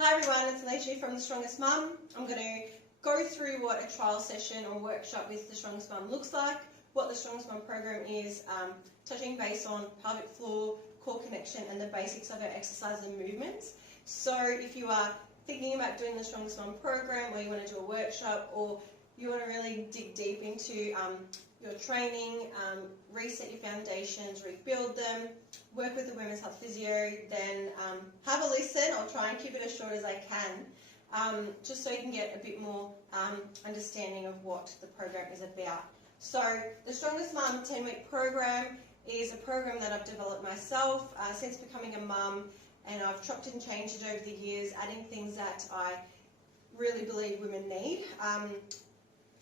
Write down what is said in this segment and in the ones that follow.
Hi everyone, it's Alicia from The Strongest Mum. I'm going to go through what a trial session or workshop with The Strongest Mum looks like, what The Strongest Mum program is, touching base on pelvic floor, core connection and the basics of our exercise and movements. So if you are thinking about doing The Strongest Mum program, or you want to do a workshop, or you want to really dig deep into your training, reset your foundations, rebuild them, work with the women's health physio, then have a listen. I'll try and keep it as short as I can, just so you can get a bit more understanding of what the program is about. So the Strongest Mum 10-week program is a program that I've developed myself since becoming a mum, and I've chopped and changed it over the years, adding things that I really believe women need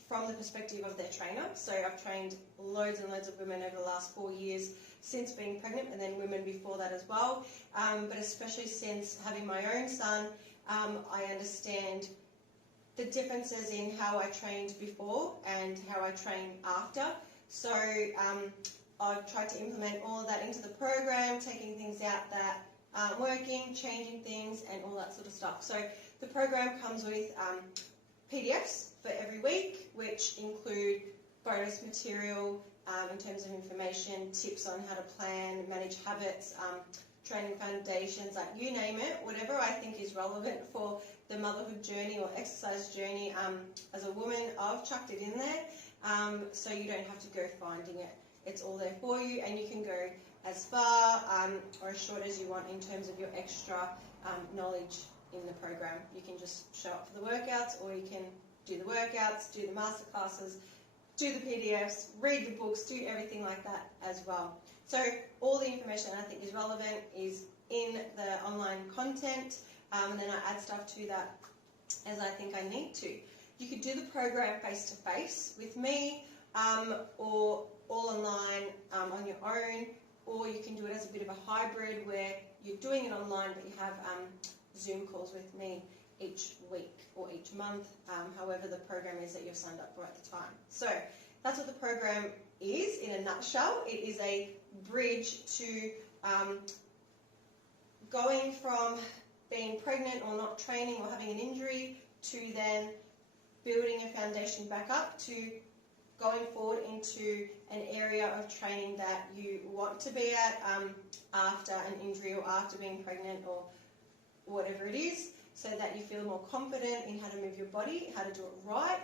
from the perspective of their trainer. So I've trained loads and loads of women over the last 4 years since being pregnant, and then women before that as well. But especially since having my own son, I understand the differences in how I trained before and how I train after. So I've tried to implement all of that into the program, taking things out that aren't working, changing things and all that sort of stuff. So the program comes with PDFs for every week, which include bonus material in terms of information, tips on how to plan, manage habits, training foundations, like you name it, whatever I think is relevant for the motherhood journey or exercise journey as a woman, I've chucked it in there, so you don't have to go finding it. It's all there for you, and you can go as far or as short as you want in terms of your extra knowledge in the program. You can just show up for the workouts, or you can do the workouts, do the masterclasses, do the PDFs, read the books, do everything like that as well. So all the information I think is relevant is in the online content, and then I add stuff to that as I think I need to. You could do the program face-to-face with me, or all online on your own, or you can do it as a bit of a hybrid where you're doing it online but you have Zoom calls with me each week or each month, however the program is that you're signed up for at the time. So that's what the program is in a nutshell. It is a bridge to going from being pregnant or not training or having an injury to then building a foundation back up to going forward into an area of training that you want to be at after an injury or after being pregnant or whatever it is, so that you feel more confident in how to move your body, how to do it right,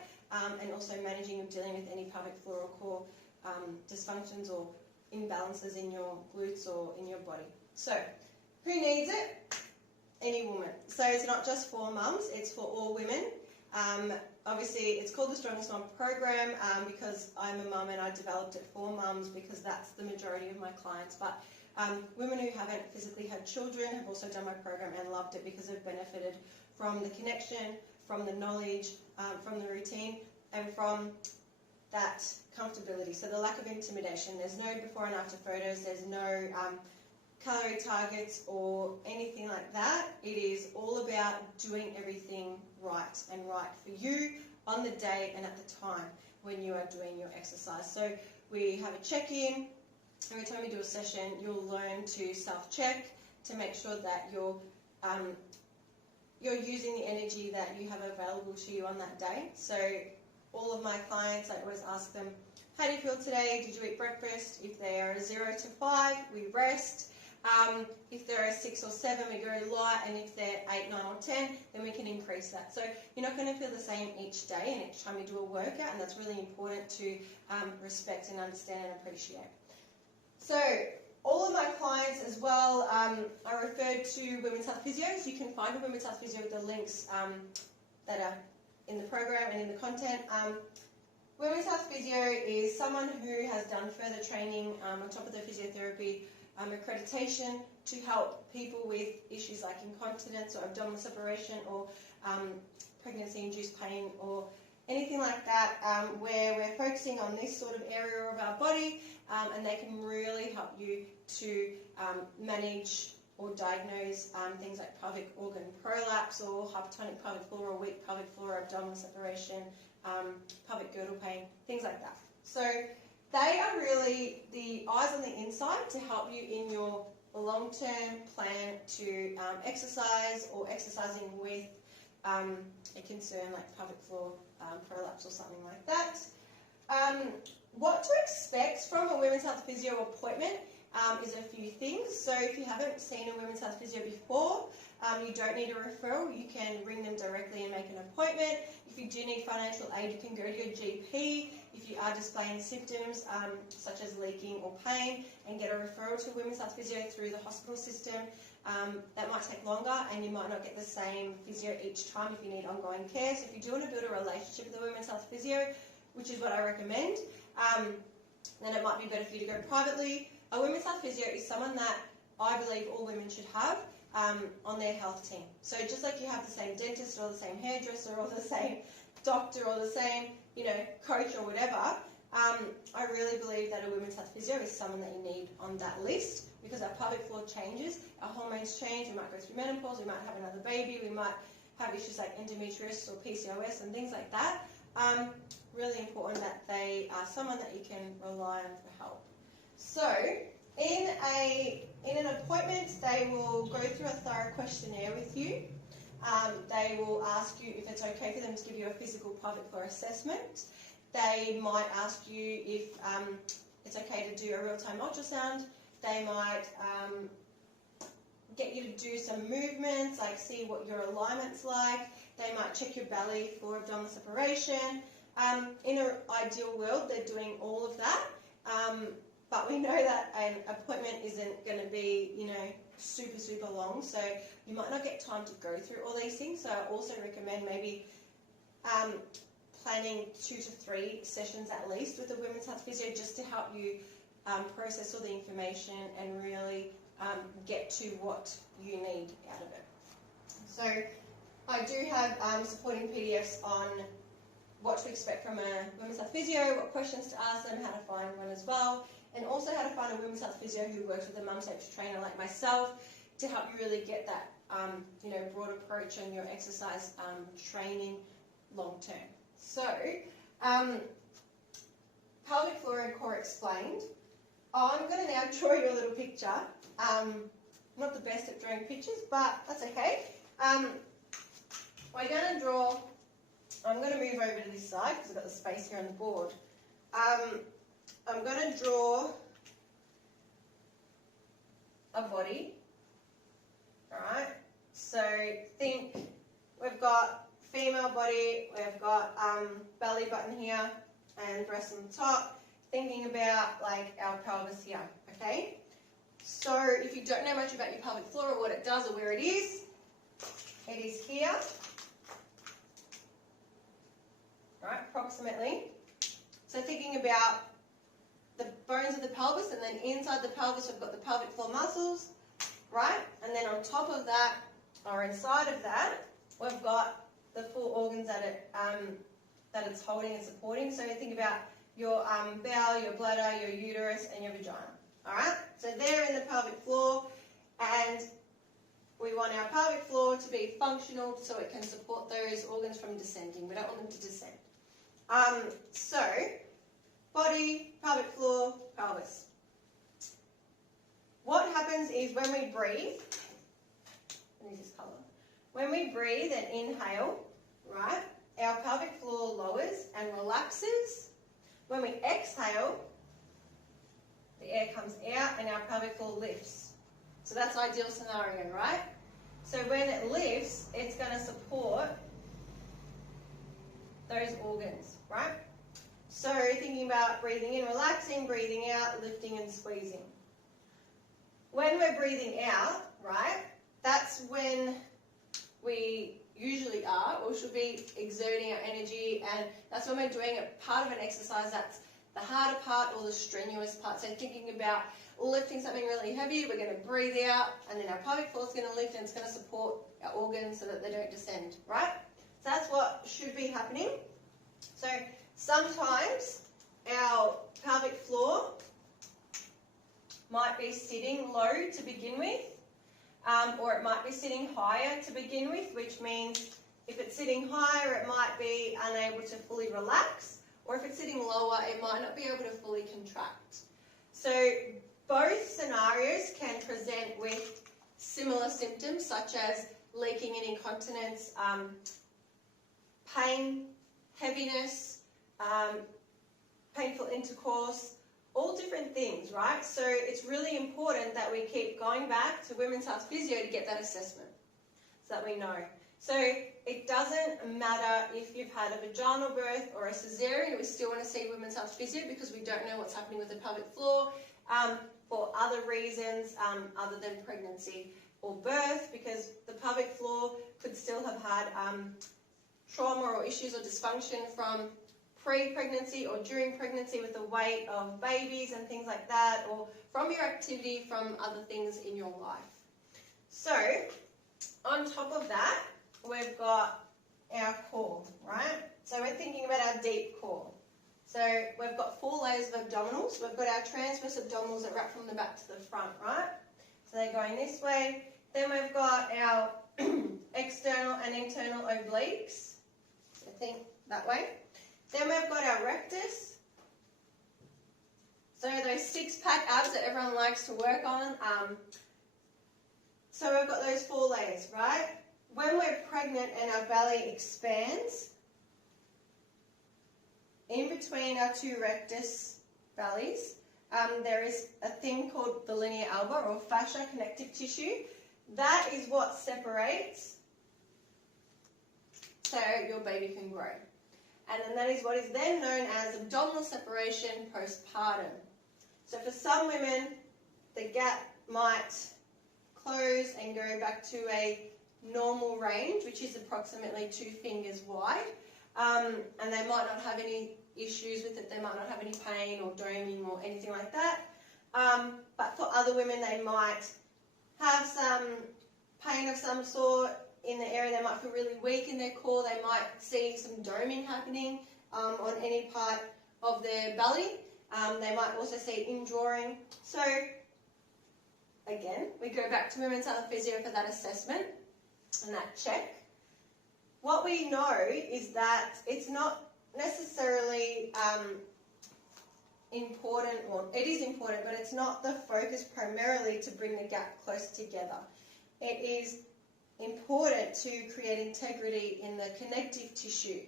and also managing and dealing with any pelvic floor or core dysfunctions or imbalances in your glutes or in your body. So, who needs it? Any woman. So it's not just for mums, it's for all women. Obviously, it's called the Strongest Mum program because I'm a mum and I developed it for mums because that's the majority of my clients. But women who haven't physically had children have also done my program and loved it because they've benefited from the connection, from the knowledge, from the routine, and from that comfortability. So the lack of intimidation. There's no before and after photos. There's no calorie targets or anything like that. It is all about doing everything right and right for you on the day and at the time when you are doing your exercise. So we have a check-in. Every time you do a session, you'll learn to self-check to make sure that you're using the energy that you have available to you on that day. So all of my clients, I always ask them, how do you feel today? Did you eat breakfast? If they are 0 to 5, we rest. If they're a 6 or 7, we go light, and if they're 8, 9 or 10, then we can increase that. So you're not going to feel the same each day and each time you do a workout, and that's really important to respect and understand and appreciate. So all of my clients as well are referred to women's health physios. You can find a women's health physio with the links that are in the program and in the content. Women's health physio is someone who has done further training on top of their physiotherapy accreditation to help people with issues like incontinence or abdominal separation or pregnancy-induced pain or anything like that, where we're focusing on this sort of area of our body, and they can really help you to manage or diagnose things like pelvic organ prolapse or hypertonic pelvic floor or weak pelvic floor or abdominal separation, pelvic girdle pain, things like that. So they are really the eyes on the inside to help you in your long-term plan to exercise or exercising with a concern like pelvic floor prolapse or something like that. What to expect from a women's health physio appointment is a few things. So if you haven't seen a women's health physio before, you don't need a referral. You can ring them directly and make an appointment. If you do need financial aid, you can go to your GP. If you are displaying symptoms such as leaking or pain, and get a referral to a women's health physio through the hospital system. That might take longer, and you might not get the same physio each time if you need ongoing care. So if you do want to build a relationship with a women's health physio, which is what I recommend, then it might be better for you to go privately. A women's health physio is someone that I believe all women should have on their health team. So just like you have the same dentist or the same hairdresser or the same doctor or the same, coach or whatever, I really believe that a women's health physio is someone that you need on that list, because our pelvic floor changes, our hormones change, we might go through menopause, we might have another baby, we might have issues like endometriosis or PCOS and things like that. Really important that they are someone that you can rely on for help. So in an appointment, they will go through a thorough questionnaire with you. They will ask you if it's okay for them to give you a physical pelvic floor assessment. They might ask you if it's okay to do a real-time ultrasound. They might get you to do some movements, like see what your alignment's like. They might check your belly for abdominal separation. In an ideal world, they're doing all of that. But we know that an appointment isn't going to be, super, super long. So you might not get time to go through all these things. So I also recommend maybe planning 2 to 3 sessions at least with a women's health physio, just to help you process all the information and really get to what you need out of it. So I do have supporting PDFs on what to expect from a women's health physio, what questions to ask them, how to find one as well, and also how to find a women's health physio who works with a mum safety trainer like myself to help you really get that broad approach on your exercise training long term. So, pelvic floor and core explained. I'm going to now draw you a little picture. Not the best at drawing pictures, but that's okay. We're going to draw. I'm going to move over to this side because I've got the space here on the board. I'm going to draw a body. Alright, so think we've got female body, we've got belly button here and breast on the top, thinking about like our pelvis here, okay? So if you don't know much about your pelvic floor or what it does or where it is here, right, approximately. So thinking about the bones of the pelvis, and then inside the pelvis we've got the pelvic floor muscles, right? And then on top of that, or inside of that, we've got the 4 organs that it's holding and supporting. So think about your bowel, your bladder, your uterus, and your vagina. All right? So they're in the pelvic floor, and we want our pelvic floor to be functional so it can support those organs from descending. We don't want them to descend. So, body, pelvic floor, pelvis. What happens is when we breathe, let me use this colour. When we breathe and inhale, right, our pelvic floor lowers and relaxes. When we exhale, the air comes out and our pelvic floor lifts. So that's ideal scenario, right? So when it lifts, it's going to support those organs, right? So thinking about breathing in, relaxing, breathing out, lifting and squeezing. When we're breathing out, right, that's when we usually are or should be exerting our energy, and that's when we're doing a part of an exercise that's the harder part or the strenuous part. So thinking about lifting something really heavy, we're going to breathe out, and then our pelvic floor is going to lift and it's going to support our organs so that they don't descend, right? So that's what should be happening. So sometimes our pelvic floor might be sitting low to begin with, or it might be sitting higher to begin with, which means if it's sitting higher, it might be unable to fully relax, or if it's sitting lower, it might not be able to fully contract. So Both scenarios can present with similar symptoms such as leaking and incontinence, pain, heaviness, painful intercourse, all different things, right? So it's really important that we keep going back to Women's Health Physio to get that assessment so that we know. So it doesn't matter if you've had a vaginal birth or a cesarean, we still want to see Women's Health Physio because we don't know what's happening with the pelvic floor for other reasons other than pregnancy or birth, because the pelvic floor could still have had trauma or issues or dysfunction from pre-pregnancy or during pregnancy with the weight of babies and things like that, or from your activity from other things in your life. So on top of that, we've got our core, right? So we're thinking about our deep core. So we've got 4 layers of abdominals. We've got our transverse abdominals that wrap from the back to the front, right? So they're going this way. Then we've got our external and internal obliques. So think that way. Then we've got our rectus. So those 6-pack abs that everyone likes to work on. So we've got those 4 layers, right? When we're pregnant and our belly expands, in between our 2 rectus bellies, there is a thing called the linea alba, or fascia connective tissue. That is what separates so your baby can grow. And then that is what is then known as abdominal separation postpartum. So for some women, the gap might close and go back to a normal range, which is approximately 2 fingers wide, and they might not have any issues with it. They might not have any pain or doming or anything like that. But for other women, they might have some pain of some sort in the area. They might feel really weak in their core. They might see some doming happening on any part of their belly. They might also see indrawing. So again, we go back to Women's Health Physio for that assessment and that check. What we know is that it's not necessarily important, or it is important, but it's not the focus primarily to bring the gap closer together. It is important to create integrity in the connective tissue,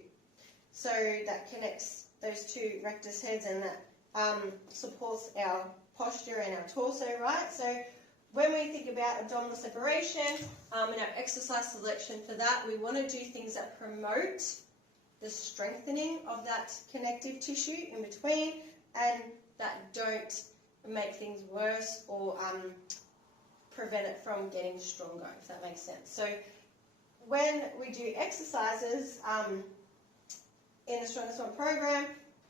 so that connects those 2 rectus heads, and that supports our posture and our torso, right? So when we think about abdominal separation and our exercise selection for that, we want to do things that promote the strengthening of that connective tissue in between, and that don't make things worse or prevent it from getting stronger, if that makes sense. So when we do exercises in the Strongest One program,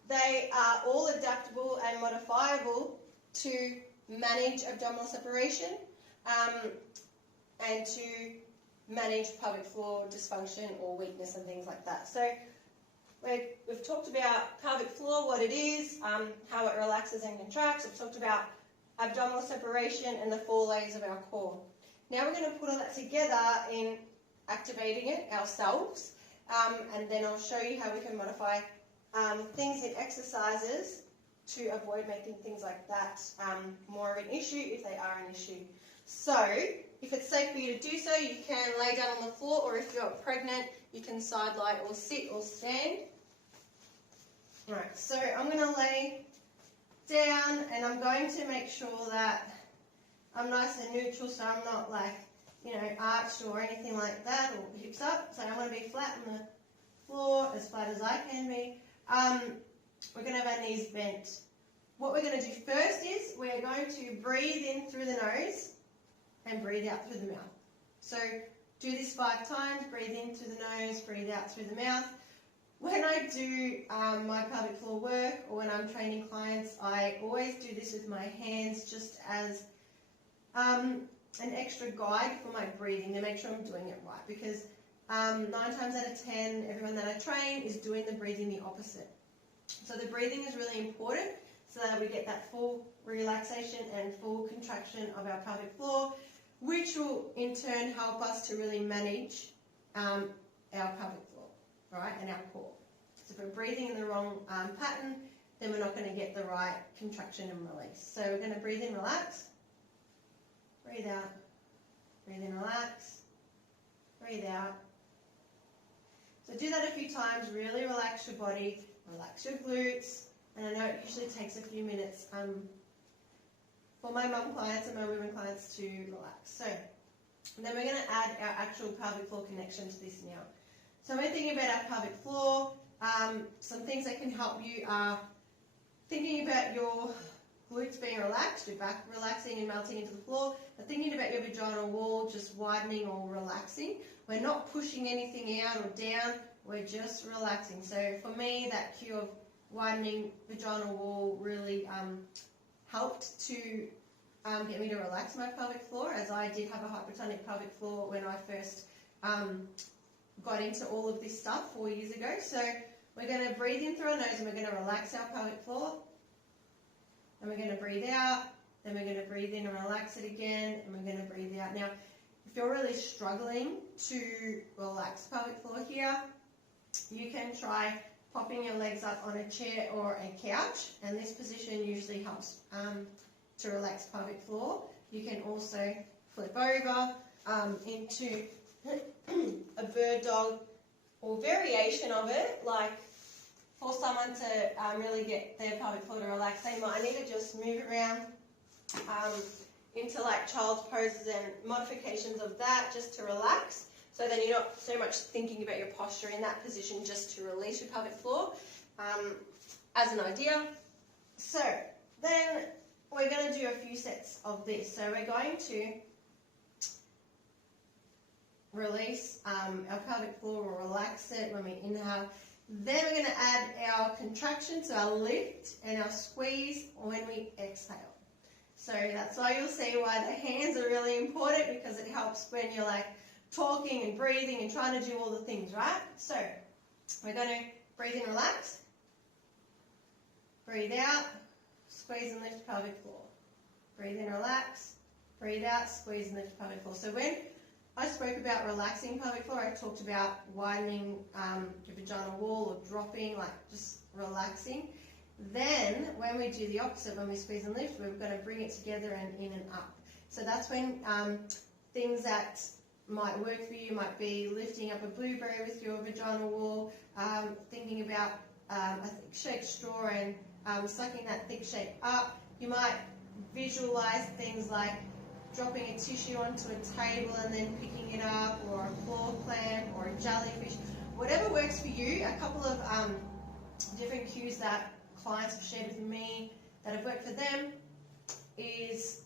they are all adaptable and modifiable to manage abdominal separation and to manage pelvic floor dysfunction or weakness and things like that. So we've talked about pelvic floor, what it is, how it relaxes and contracts. We've talked about abdominal separation and the 4 layers of our core. Now we're going to put all that together in activating it ourselves, and then I'll show you how we can modify things in exercises to avoid making things like that more of an issue if they are an issue. So if it's safe for you to do so, you can lay down on the floor, or if you're pregnant, you can side lie or sit or stand. Alright, so I'm going to lay down, and I'm going to make sure that I'm nice and neutral, so I'm not like, arched or anything like that, or hips up. So I want to be flat on the floor, as flat as I can be. We're going to have our knees bent. What we're going to do first is we're going to breathe in through the nose and breathe out through the mouth. So do this 5 times, breathe in through the nose, breathe out through the mouth. When I do my pelvic floor work, or when I'm training clients, I always do this with my hands just as an extra guide for my breathing to make sure I'm doing it right, because 9 times out of 10, everyone that I train is doing the breathing the opposite. So the breathing is really important so that we get that full relaxation and full contraction of our pelvic floor, which will in turn help us to really manage our pelvic floor, right, and our core. So if we're breathing in the wrong pattern, then we're not going to get the right contraction and release. So we're going to breathe in, relax, breathe out, breathe in, relax, breathe out. So do that a few times, really relax your body, relax your glutes, and I know it usually takes a few minutes for my mum clients and my women clients to relax. So and then we're going to add our actual pelvic floor connection to this now. So when thinking about our pelvic floor, some things that can help you are thinking about your glutes being relaxed, your back relaxing and melting into the floor, but thinking about your vaginal wall just widening or relaxing. We're not pushing anything out or down, we're just relaxing. So for me, that cue of widening vaginal wall really helped to get me to relax my pelvic floor, as I did have a hypertonic pelvic floor when I first got into all of this stuff 4 years ago. So we're going to breathe in through our nose and we're going to relax our pelvic floor. And we're going to breathe out, then we're going to breathe in and relax it again, and we're going to breathe out. Now, if you're really struggling to relax pelvic floor here, you can try popping your legs up on a chair or a couch, and this position usually helps to relax pelvic floor. You can also flip over into a bird dog or variation of it, like for someone to really get their pelvic floor to relax, they might need to just move around into like child's poses and modifications of that just to relax. So then you're not so much thinking about your posture in that position, just to release your pelvic floor as an idea. So then we're going to do a few sets of this. So we're going to release our pelvic floor or relax it when we inhale. Then we're going to add our contraction, so our lift and our squeeze when we exhale. So that's why you'll see why the hands are really important, because it helps when you're like talking and breathing and trying to do all the things, right? So we're going to breathe in, relax, breathe out, squeeze and lift pelvic floor. Breathe in, relax, breathe out, squeeze and lift pelvic floor. So when I spoke about relaxing pelvic floor, I talked about widening your vaginal wall or dropping, like just relaxing. Then when we do the opposite, when we squeeze and lift, we're going to bring it together and in and up. So that's when things that might work for you might be lifting up a blueberry with your vaginal wall, thinking about a thick shake straw and sucking that thick shake up. You might visualize things like dropping a tissue onto a table and then picking it up, or a floor clamp, or a jellyfish, whatever works for you. A couple of different cues that clients have shared with me that have worked for them is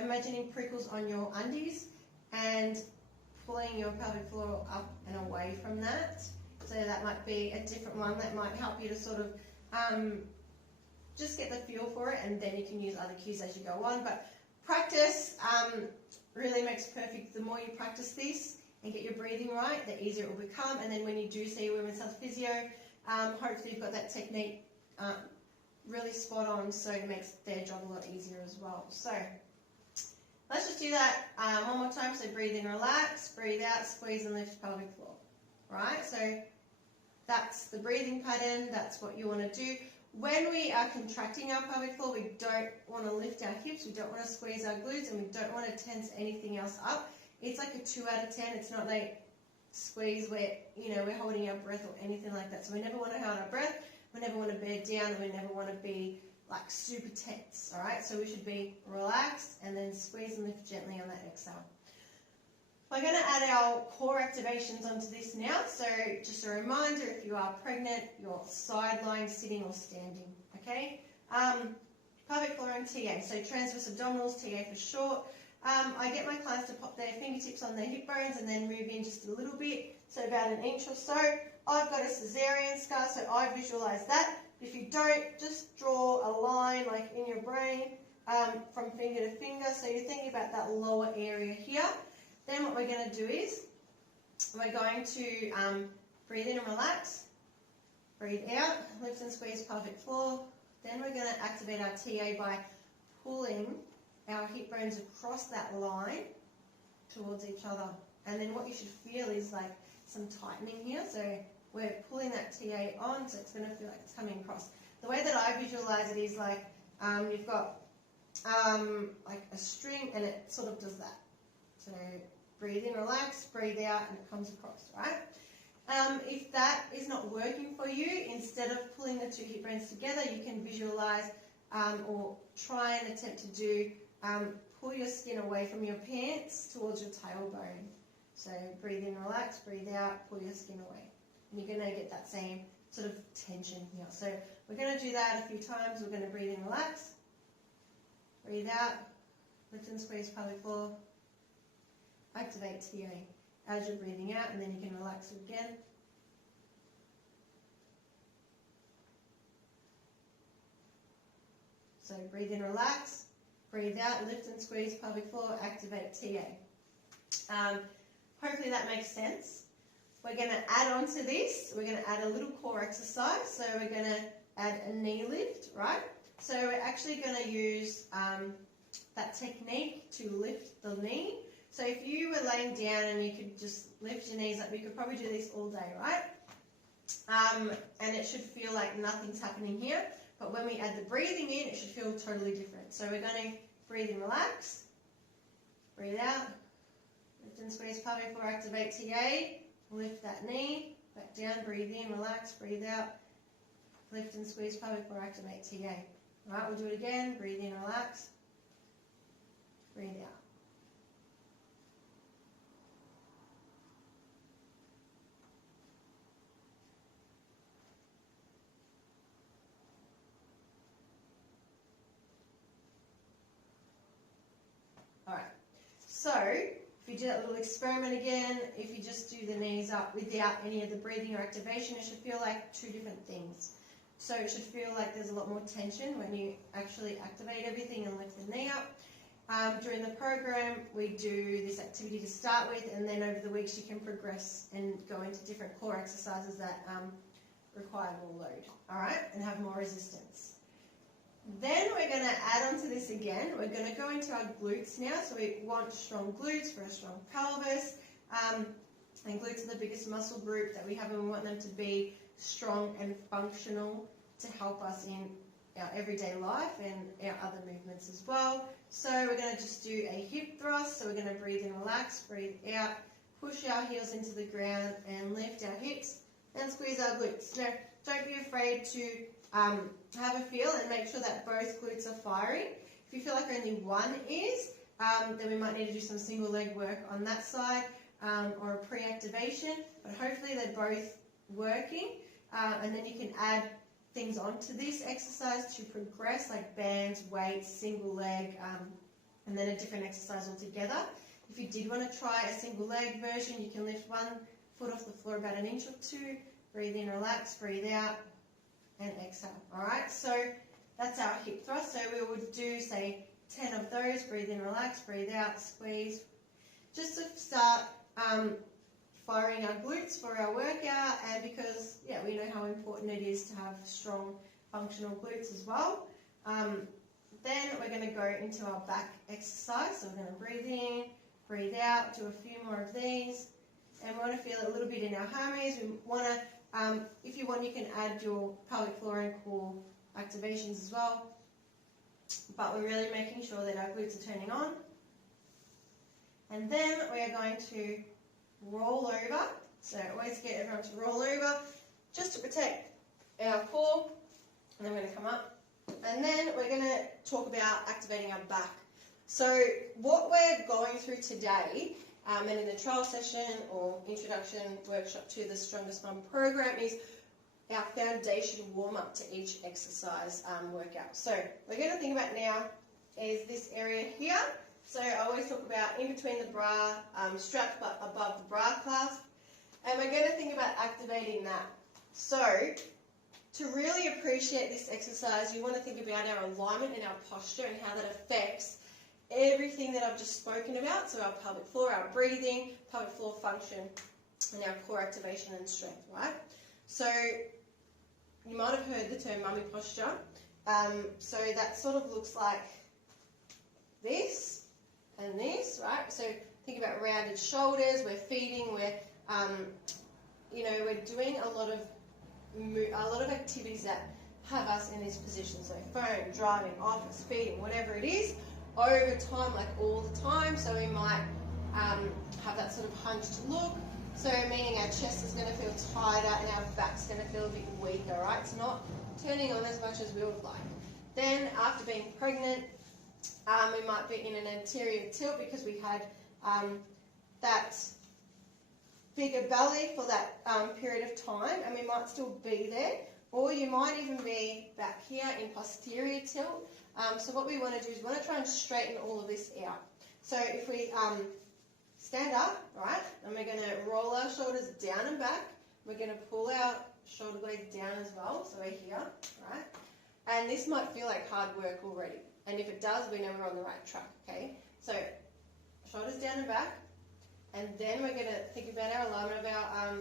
imagining prickles on your undies and pulling your pelvic floor up and away from that. So that might be a different one that might help you to sort of just get the feel for it, and then you can use other cues as you go on. But practice really makes perfect. The more you practice this and get your breathing right, the easier it will become. And then when you do see a women's health physio, hopefully you've got that technique really spot on, so it makes their job a lot easier as well. So let's just do that one more time. So breathe in, relax, breathe out, squeeze and lift pelvic floor. Right? So that's the breathing pattern. That's what you want to do. When we are contracting our pelvic floor, we don't want to lift our hips, we don't want to squeeze our glutes, and we don't want to tense anything else up. It's like a 2 out of 10. It's not like squeeze where, we're holding our breath or anything like that. So we never want to hold our breath, we never want to bear down, and we never want to be like super tense, all right? So we should be relaxed and then squeeze and lift gently on that exhale. We're going to add our core activations onto this now. So just a reminder, if you are pregnant, you're side lying, sitting or standing, okay? Pelvic floor and TA, so transverse abdominals, TA for short. I get my clients to pop their fingertips on their hip bones and then move in just a little bit, so about an inch or so. I've got a cesarean scar, so I visualize that. If you don't, just draw a line like in your brain from finger to finger, so you're thinking about that lower area here. Then what we're going to do is we're going to breathe in and relax, breathe out, lift and squeeze pelvic floor. Then we're going to activate our TA by pulling our hip bones across that line towards each other. And then what you should feel is like some tightening here. So we're pulling that TA on, so it's going to feel like it's coming across. the way that I visualize it is like you've got like a string and it sort of does that. So breathe in, relax, breathe out, and it comes across, right? If that is not working for you, instead of pulling the two hip bones together, you can visualize or try and attempt to do pull your skin away from your pants towards your tailbone. So breathe in, relax, breathe out, pull your skin away. And you're going to get that same sort of tension here. So we're going to do that a few times. We're going to breathe in, relax, breathe out, lift and squeeze pelvic floor, activate TA as you're breathing out, and then you can relax again. So breathe in, relax, breathe out, lift and squeeze pelvic floor, activate TA. Hopefully that makes sense. We're going to add on to this, we're going to add a little core exercise. So we're going to add a knee lift, right? So we're actually going to use that technique to lift the knee. So if you were laying down and you could just lift your knees up, you could probably do this all day, right? And it should feel like nothing's happening here. But when we add the breathing in, it should feel totally different. So we're going to breathe in, relax, breathe out, lift and squeeze pelvic floor, activate TA, lift that knee, back down, breathe in, relax, breathe out, lift and squeeze pelvic floor, activate TA. All right, we'll do it again, breathe in, relax, breathe out. Alright, so if you do that little experiment again, if you just do the knees up without any of the breathing or activation, it should feel like two different things. So it should feel like there's a lot more tension when you actually activate everything and lift the knee up. During the program, we do this activity to start with, and then over the weeks you can progress and go into different core exercises that require more load, alright, and have more resistance. Then we're going to add on to this again. We're going to go into our glutes now. So we want strong glutes for a strong pelvis. And glutes are the biggest muscle group that we have, and we want them to be strong and functional to help us in our everyday life and our other movements as well. So we're going to just do a hip thrust. So we're going to breathe in, relax, breathe out, push our heels into the ground and lift our hips and squeeze our glutes. Now, don't be afraid to have a feel and make sure that both glutes are firing. If you feel like only one is, then we might need to do some single leg work on that side or a pre-activation, but hopefully they're both working, and then you can add things onto this exercise to progress, like bands, weights, single leg, and then a different exercise altogether. If you did want to try a single leg version, you can lift one foot off the floor about 1 inch or 2, breathe in, relax, breathe out, and exhale. Alright, so that's our hip thrust. So we would do, say, 10 of those. Breathe in, relax, breathe out, squeeze. Just to start firing our glutes for our workout, and because, yeah, we know how important it is to have strong, functional glutes as well. Then we're going to go into our back exercise. So we're going to breathe in, breathe out, do a few more of these. And we want to feel it a little bit in our hammies. We want to if you want, you can add your pelvic floor and core activations as well. But we're really making sure that our glutes are turning on. And then we are going to roll over. So always get everyone to roll over just to protect our core. And then we're going to come up. And then we're going to talk about activating our back. So what we're going through today, and in the trial session or introduction workshop to the Strongest Mum program, is our foundation warm-up to each exercise workout. So we're going to think about now is this area here. So I always talk about in between the bra strap but above the bra clasp. And we're going to think about activating that. So to really appreciate this exercise, you want to think about our alignment and our posture and how that affects everything that I've just spoken about. So our pelvic floor, our breathing, pelvic floor function, and our core activation and strength, right? So you might have heard the term mummy posture. So that sort of looks like this and this, right? So think about rounded shoulders. We're feeding. We're, we're doing a lot of activities that have us in this position. So phone, driving, office, feeding, whatever it is, over time, like all the time. So we might have that sort of hunched look. So meaning our chest is going to feel tighter and our back's going to feel a bit weaker, right? It's not turning on as much as we would like. Then after being pregnant, we might be in an anterior tilt because we had that bigger belly for that period of time, and we might still be there, or you might even be back here in posterior tilt. So what we want to do is we want to try and straighten all of this out. So if we stand up, right, and we're going to roll our shoulders down and back, we're going to pull our shoulder blades down as well, so we're here, right, and this might feel like hard work already, and if it does, we know we're on the right track, okay? So shoulders down and back, and then we're going to think about our alignment of our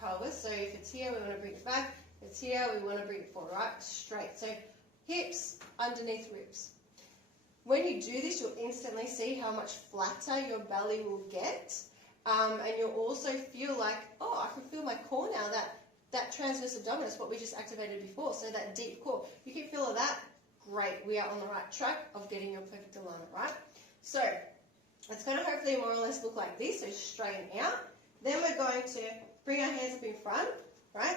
pelvis. So if it's here, we want to bring it back. If it's here, we want to bring it forward, right? Straight. So hips underneath ribs. When you do this, you'll instantly see how much flatter your belly will get. And you'll also feel like, oh, I can feel my core now, that transverse abdominis, what we just activated before, so that deep core. You can feel that. Great. We are on the right track of getting your perfect alignment, right? So it's going to hopefully more or less look like this, so straighten out. Then we're going to bring our hands up in front, right?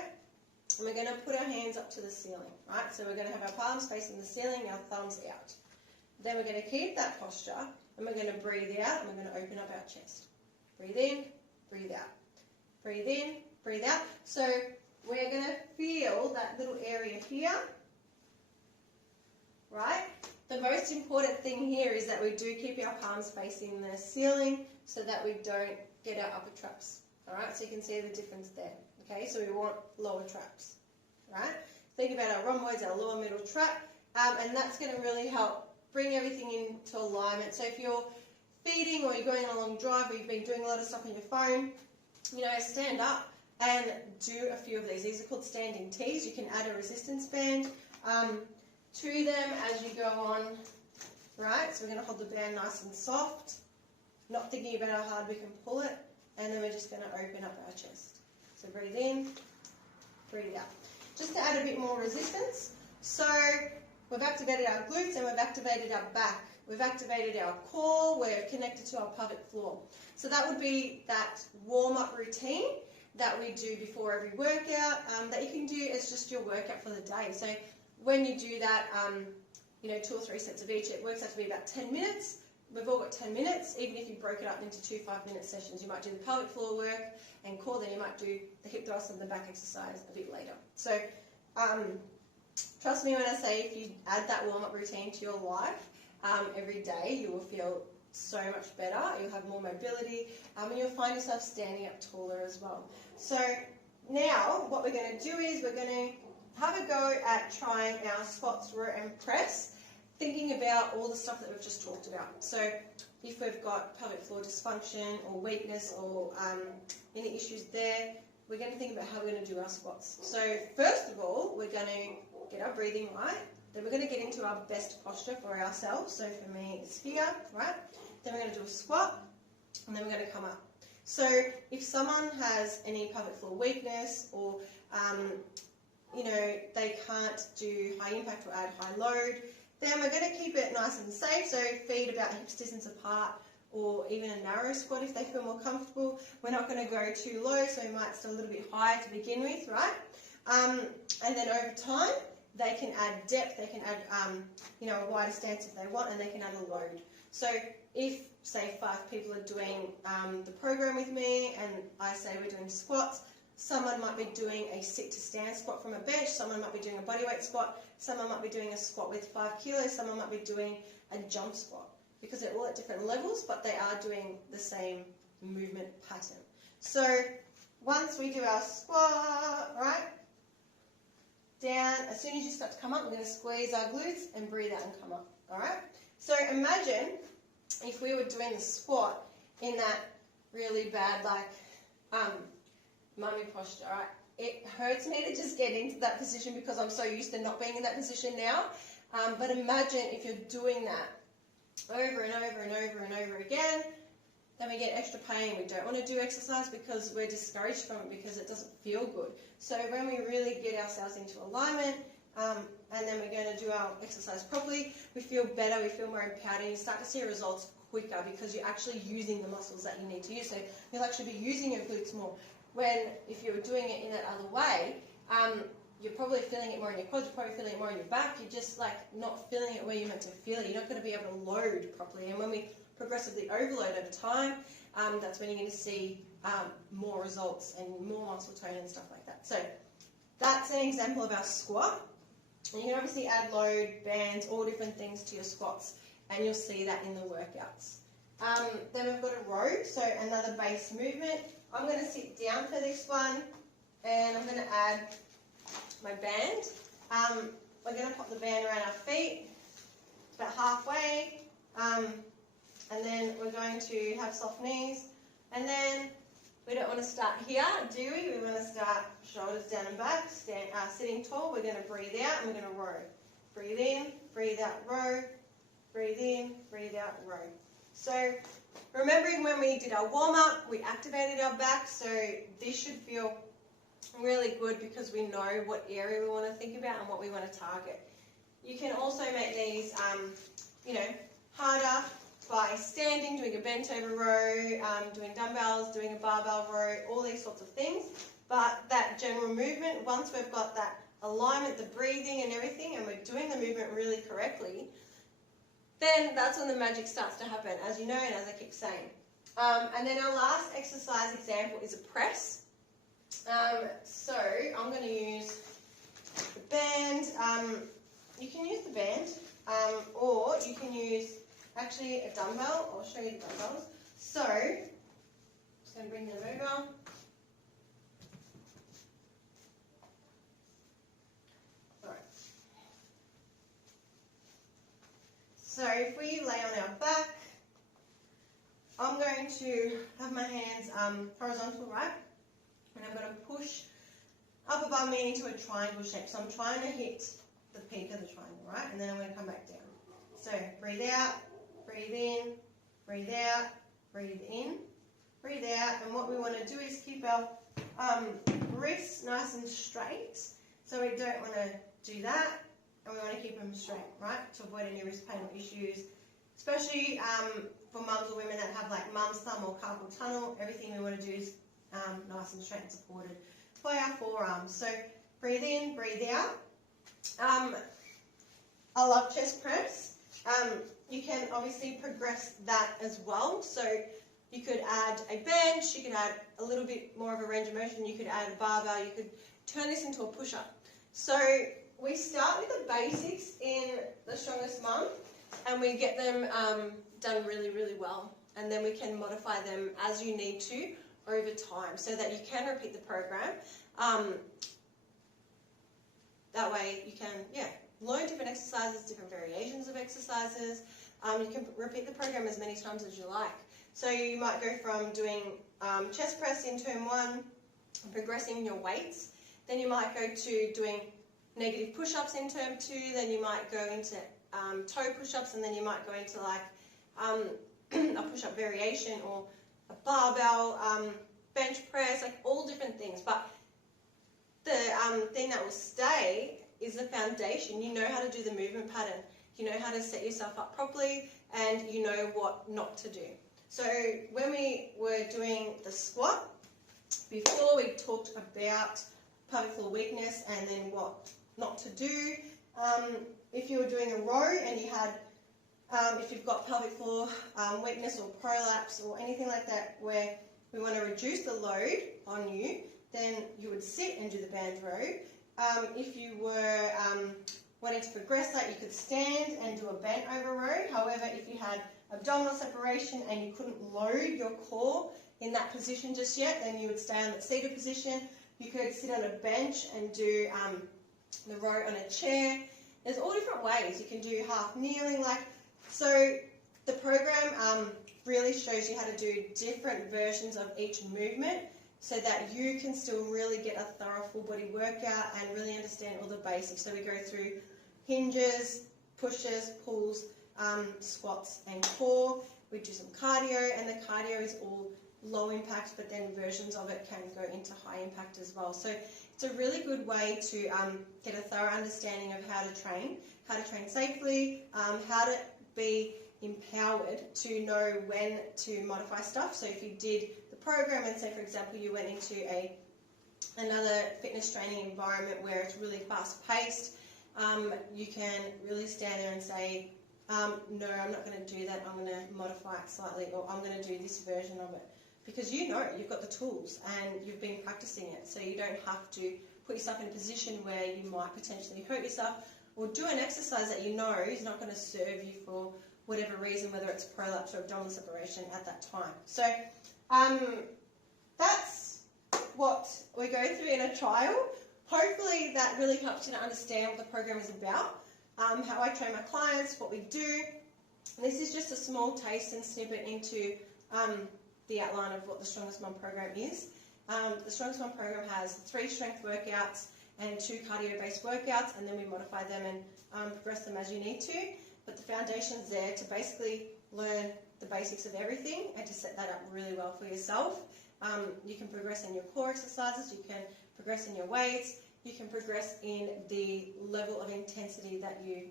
And we're going to put our hands up to the ceiling, right? So we're going to have our palms facing the ceiling, our thumbs out. Then we're going to keep that posture, and we're going to breathe out, and we're going to open up our chest. Breathe in, breathe out. Breathe in, breathe out. So we're going to feel that little area here, right? The most important thing here is that we do keep our palms facing the ceiling so that we don't get our upper traps, all right? So you can see the difference there, okay? So we want lower traps, right? Think about our rhomboids, our lower middle trap, and that's going to really help bring everything into alignment. So if you're feeding or you're going on a long drive or you've been doing a lot of stuff on your phone, you know, stand up and do a few of these. These are called standing T's. You can add a resistance band to them as you go on, right? So we're going to hold the band nice and soft, not thinking about how hard we can pull it, and then we're just going to open up our chest. So breathe in, breathe out. Just to add a bit more resistance. So we've activated our glutes and we've activated our back. We've activated our core, we're connected to our pelvic floor. So that would be that warm-up routine that we do before every workout, that you can do as just your workout for the day. So when you do that, you know, 2 or 3 sets of each, it works out to be about 10 minutes. We've all got 10 minutes. Even if you broke it up into 2 5-minute sessions, you might do the pelvic floor work and core, then you might do the hip thrust and the back exercise a bit later. So trust me when I say if you add that warm-up routine to your life every day, you will feel so much better. You'll have more mobility, and you'll find yourself standing up taller as well. So now what we're going to do is we're going to have a go at trying our squats, row and press, thinking about all the stuff that we've just talked about. So if we've got pelvic floor dysfunction or weakness or any issues there, we're going to think about how we're going to do our squats. So first of all, we're going to get our breathing right. Then we're going to get into our best posture for ourselves. So for me, it's here, right? Then we're going to do a squat, and then we're going to come up. So if someone has any pelvic floor weakness or you know, they can't do high impact or add high load, then we're going to keep it nice and safe. So feet about hips distance apart, or even a narrow squat if they feel more comfortable. We're not going to go too low, so we might start a little bit higher to begin with, right? And then over time, they can add depth, they can add you know, a wider stance if they want, and they can add a load. So if, say, 5 people are doing the program with me, and I say we're doing squats, someone might be doing a sit-to-stand squat from a bench, someone might be doing a bodyweight squat, someone might be doing a squat with 5 kilos, someone might be doing a jump squat, because they're all at different levels, but they are doing the same movement pattern. So once we do our squat, right, down, as soon as you start to come up, we're going to squeeze our glutes and breathe out and come up, all right? So imagine if we were doing the squat in that really bad, like, mummy posture, right? It hurts me to just get into that position because I'm so used to not being in that position now. But imagine if you're doing that over and over and over and over again, then we get extra pain. We don't want to do exercise because we're discouraged from it because it doesn't feel good. So when we really get ourselves into alignment, and then we're going to do our exercise properly. We feel better, we feel more empowered, and you start to see results quicker because you're actually using the muscles that you need to use. So you'll actually be using your glutes more. When, if you were doing it in that other way, you're probably feeling it more in your quads, you're probably feeling it more in your back, you're just like not feeling it where you're meant to feel it. You're not going to be able to load properly. And when we progressively overload over time, that's when you're going to see more results and more muscle tone and stuff like that. So that's an example of our squat. And you can obviously add load, bands, all different things to your squats, and you'll see that in the workouts. Then we've got a row, so another base movement. I'm going to sit down for this one, and I'm going to add my band. We're going to pop the band around our feet, it's about halfway, and then we're going to have soft knees, and then we don't want to start here, do we? We want to start shoulders down and back, sitting tall. We're going to breathe out and we're going to row. Breathe in, breathe out, row. Breathe in, breathe out, row. So remembering when we did our warm-up, we activated our back, so this should feel really good because we know what area we want to think about and what we want to target. You can also make these, harder by standing, doing a bent over row, doing dumbbells, doing a barbell row, all these sorts of things. But that general movement, once we've got that alignment, the breathing and everything, and we're doing the movement really correctly, then that's when the magic starts to happen, as you know and as I keep saying. And then our last exercise example is a press. So I'm going to use the band. You can use the band, or you can use actually a dumbbell. I'll show you the dumbbells. So I'm just going to bring them over. So if we lay on our back, I'm going to have my hands horizontal, right? And I'm going to push up above me into a triangle shape. So I'm trying to hit the peak of the triangle, right? And then I'm going to come back down. So breathe out, breathe in, breathe out, breathe in, breathe out. And what we want to do is keep our wrists nice and straight. So we don't want to do that. And we want to keep them straight, right, to avoid any wrist pain or issues, especially for mums or women that have like mum's thumb or carpal tunnel. Everything we want to do is nice and straight and supported by our forearms. So breathe in, breathe out. I love chest press. You can obviously progress that as well. So you could add a bench, you could add a little bit more of a range of motion, you could add a barbell, you could turn this into a push-up. So we start with the basics in The Strongest Mum, and we get them done really, really well. And then we can modify them as you need to over time so that you can repeat the program. That way you can, learn different exercises, different variations of exercises. You can repeat the program as many times as you like. So you might go from doing chest press in term 1, progressing your weights. Then you might go to doing negative push-ups in term 2, then you might go into toe push-ups, and then you might go into like a push-up variation or a barbell bench press, like all different things. But the thing that will stay is the foundation. You know how to do the movement pattern. You know how to set yourself up properly, and you know what not to do. So when we were doing the squat, before we talked about pelvic floor weakness and then what not to do. If you were doing a row and you had, if you've got pelvic floor weakness or prolapse or anything like that where we want to reduce the load on you, then you would sit and do the band row. If you were wanting to progress that, you could stand and do a bent over row. However, if you had abdominal separation and you couldn't load your core in that position just yet, then you would stay on that seated position. You could sit on a bench and do the row on a chair. There's all different ways. You can do half kneeling, so the program really shows you how to do different versions of each movement so that you can still really get a thorough full body workout and really understand all the basics. So we go through hinges, pushes, pulls, squats and core. We do some cardio, and the cardio is all low impact, but then versions of it can go into high impact as well. So it's a really good way to get a thorough understanding of how to train safely, how to be empowered to know when to modify stuff. So if you did the program and say, for example, you went into another fitness training environment where it's really fast paced, you can really stand there and say, no, I'm not going to do that, I'm going to modify it slightly, or I'm going to do this version of it. Because you know, you've got the tools and you've been practicing it, so you don't have to put yourself in a position where you might potentially hurt yourself or do an exercise that you know is not going to serve you for whatever reason, whether it's prolapse or abdominal separation at that time. So that's what we go through in a trial. Hopefully that really helps you to understand what the program is about, how I train my clients, what we do. This is just a small taste and snippet into the outline of what the Strongest Mum program is. The Strongest Mum program has 3 strength workouts and 2 cardio-based workouts, and then we modify them and progress them as you need to. But the foundation's there to basically learn the basics of everything and to set that up really well for yourself. You can progress in your core exercises, you can progress in your weights, you can progress in the level of intensity that you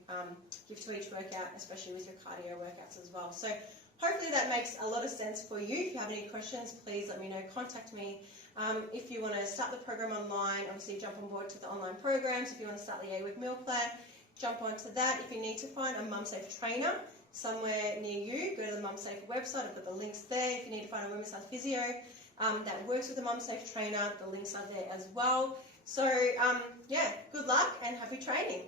give to each workout, especially with your cardio workouts as well. So hopefully that makes a lot of sense for you. If you have any questions, please let me know. Contact me. If you want to start the program online, obviously jump on board to the online programs. If you want to start the 8-week meal plan, jump onto that. If you need to find a mum-safe trainer somewhere near you, go to the mum-safe website. I've got the links there. If you need to find a women's health physio that works with a mum-safe trainer, the links are there as well. So, yeah, good luck and happy training.